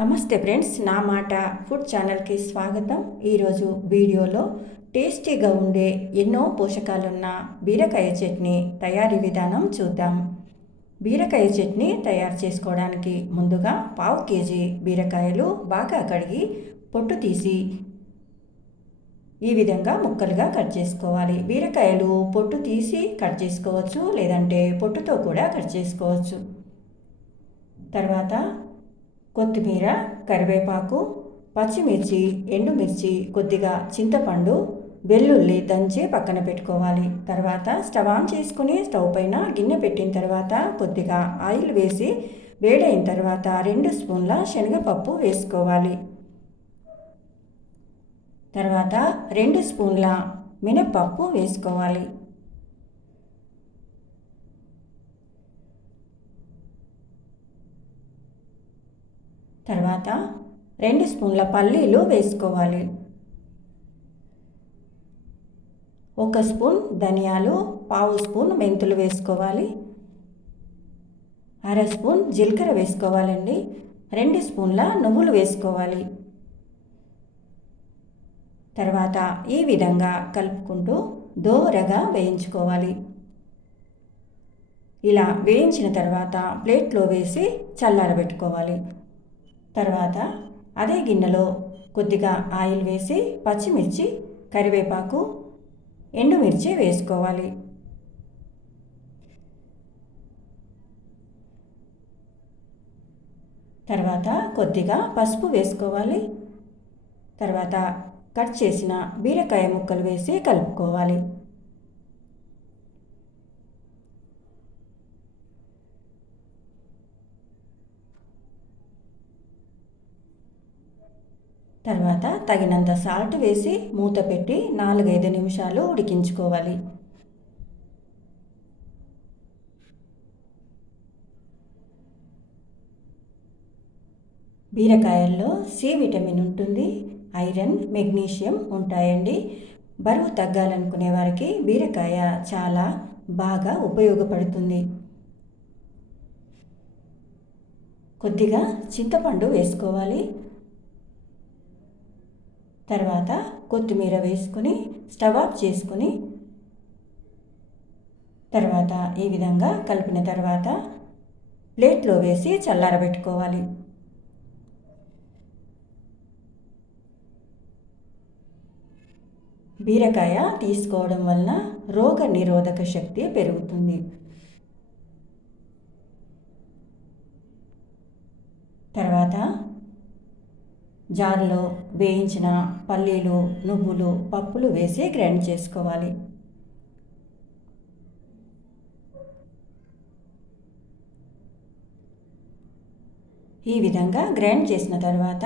నమస్తే ఫ్రెండ్స్, నా మాట ఫుడ్ ఛానల్కి స్వాగతం. ఈరోజు వీడియోలో టేస్టీగా ఉండే ఎన్నో పోషకాలున్న బీరకాయ చట్నీ తయారీ విధానం చూద్దాం. బీరకాయ చట్నీ తయారు చేసుకోవడానికి ముందుగా 1/2 కేజీ బీరకాయలు బాగా కడిగి పొట్టు తీసి ఈ విధంగా ముక్కలుగా కట్ చేసుకోవాలి. బీరకాయలు పొట్టు తీసి కట్ చేసుకోవచ్చు, లేదంటే పొట్టుతో కూడా కట్ చేసుకోవచ్చు. తర్వాత కొత్తిమీర, కరివేపాకు, పచ్చిమిర్చి, ఎండుమిర్చి, కొద్దిగా చింతపండు, వెల్లుల్లి దంచి పక్కన పెట్టుకోవాలి. తర్వాత స్టవ్ ఆన్ చేసుకుని స్టవ్ పైన గిన్నె పెట్టిన తర్వాత కొద్దిగా ఆయిల్ వేసి వేడైన తర్వాత 2 స్పూన్ల శనగపప్పు వేసుకోవాలి. తర్వాత 2 స్పూన్ల మినప్పప్పు వేసుకోవాలి. తర్వాత 2 స్పూన్ల పల్లీలు వేసుకోవాలి. 1 స్పూన్ ధనియాలు, 1/2 స్పూన్ మెంతులు వేసుకోవాలి. 1/2 స్పూన్ జీలకర్ర వేసుకోవాలండి. 2 స్పూన్ల నువ్వులు వేసుకోవాలి. తర్వాత ఈ విధంగా కలుపుకుంటూ దోరగా వేయించుకోవాలి. ఇలా వేయించిన తర్వాత ప్లేట్లో వేసి చల్లారబెట్టుకోవాలి. తర్వాత అదే గిన్నెలో కొద్దిగా ఆయిల్ వేసి పచ్చిమిర్చి, కరివేపాకు, ఎండుమిర్చి వేసుకోవాలి. తర్వాత కొద్దిగా పసుపు వేసుకోవాలి. తర్వాత కట్ చేసిన బీరకాయ ముక్కలు వేసి కలుపుకోవాలి. తర్వాత తగినంత సాల్ట్ వేసి మూత పెట్టి 4-5 నిమిషాలు ఉడికించుకోవాలి. బీరకాయల్లో సి విటమిన్ ఉంటుంది, ఐరన్, మెగ్నీషియం ఉంటాయండి. బరువు తగ్గాలనుకునే వారికి బీరకాయ చాలా బాగా ఉపయోగపడుతుంది. కొద్దిగా చింతపండు వేసుకోవాలి. తర్వాత కొత్తిమీర వేసుకుని స్టవ్ ఆఫ్ చేసుకుని తర్వాత ఈ విధంగా కలిపిన తర్వాత ప్లేట్లో వేసి చల్లారబెట్టుకోవాలి. బీరకాయ తీసుకోవడం వలన రోగ నిరోధక శక్తి పెరుగుతుంది. తర్వాత జార్లో వేయించిన పల్లీలు, నువ్వులు, పప్పులు వేసి గ్రైండ్ చేసుకోవాలి. ఈ విధంగా గ్రైండ్ చేసిన తర్వాత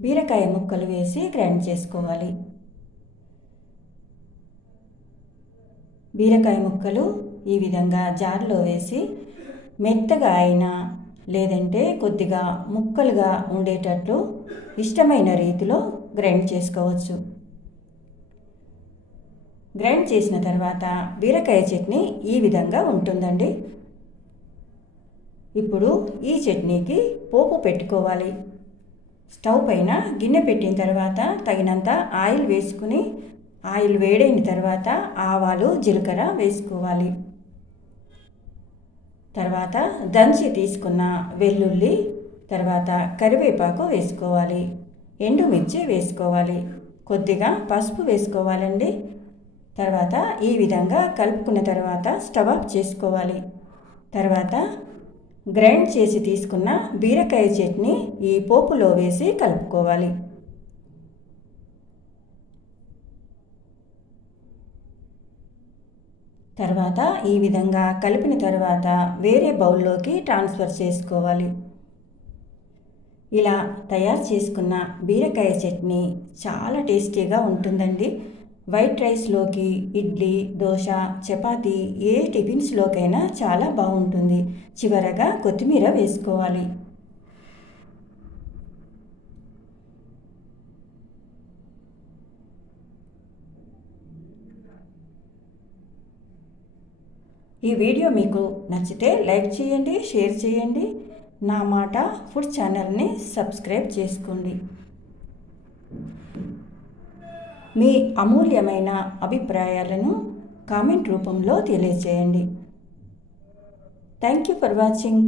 బీరకాయ ముక్కలు వేసి గ్రైండ్ చేసుకోవాలి. బీరకాయ ముక్కలు ఈ విధంగా జార్లో వేసి మెత్తగా అయినా లేదంటే కొద్దిగా ముక్కలుగా ఉండేటట్లు ఇష్టమైన రీతిలో గ్రైండ్ చేసుకోవచ్చు. గ్రైండ్ చేసిన తర్వాత బీరకాయ చట్నీ ఈ విధంగా ఉంటుందండి. ఇప్పుడు ఈ చట్నీకి పోపు పెట్టుకోవాలి. స్టవ్ పైన గిన్నె పెట్టిన తర్వాత తగినంత ఆయిల్ వేసుకుని ఆయిల్ వేడైన తర్వాత ఆవాలు, జీలకర్ర వేసుకోవాలి. తర్వాత దంచి తీసుకున్న వెల్లుల్లి, తర్వాత కరివేపాకు వేసుకోవాలి. ఎండుమిర్చి వేసుకోవాలి. కొద్దిగా పసుపు వేసుకోవాలండి. తర్వాత ఈ విధంగా కలుపుకున్న తర్వాత స్టవ్ ఆఫ్ చేసుకోవాలి. తర్వాత గ్రైండ్ చేసి తీసుకున్న బీరకాయ చట్నీ ఈ పోపులో వేసి కలుపుకోవాలి. తర్వాత ఈ విధంగా కలిపిన తర్వాత వేరే బౌల్లోకి ట్రాన్స్ఫర్ చేసుకోవాలి. ఇలా తయారు చేసుకున్న బీరకాయ చట్నీ చాలా టేస్టీగా ఉంటుందండి. వైట్ రైస్లోకి, ఇడ్లీ, దోశ, చపాతీ ఏ టిఫిన్స్లోకైనా చాలా బాగుంటుంది. చివరగా కొత్తిమీర వేసుకోవాలి. ఈ వీడియో మీకు నచ్చితే లైక్ చేయండి, షేర్ చేయండి. నా మాట ఫుడ్ ఛానల్ని సబ్స్క్రైబ్ చేసుకోండి. మీ అమూల్యమైన అభిప్రాయాలను కామెంట్ రూపంలో తెలియజేయండి. Thank you for watching.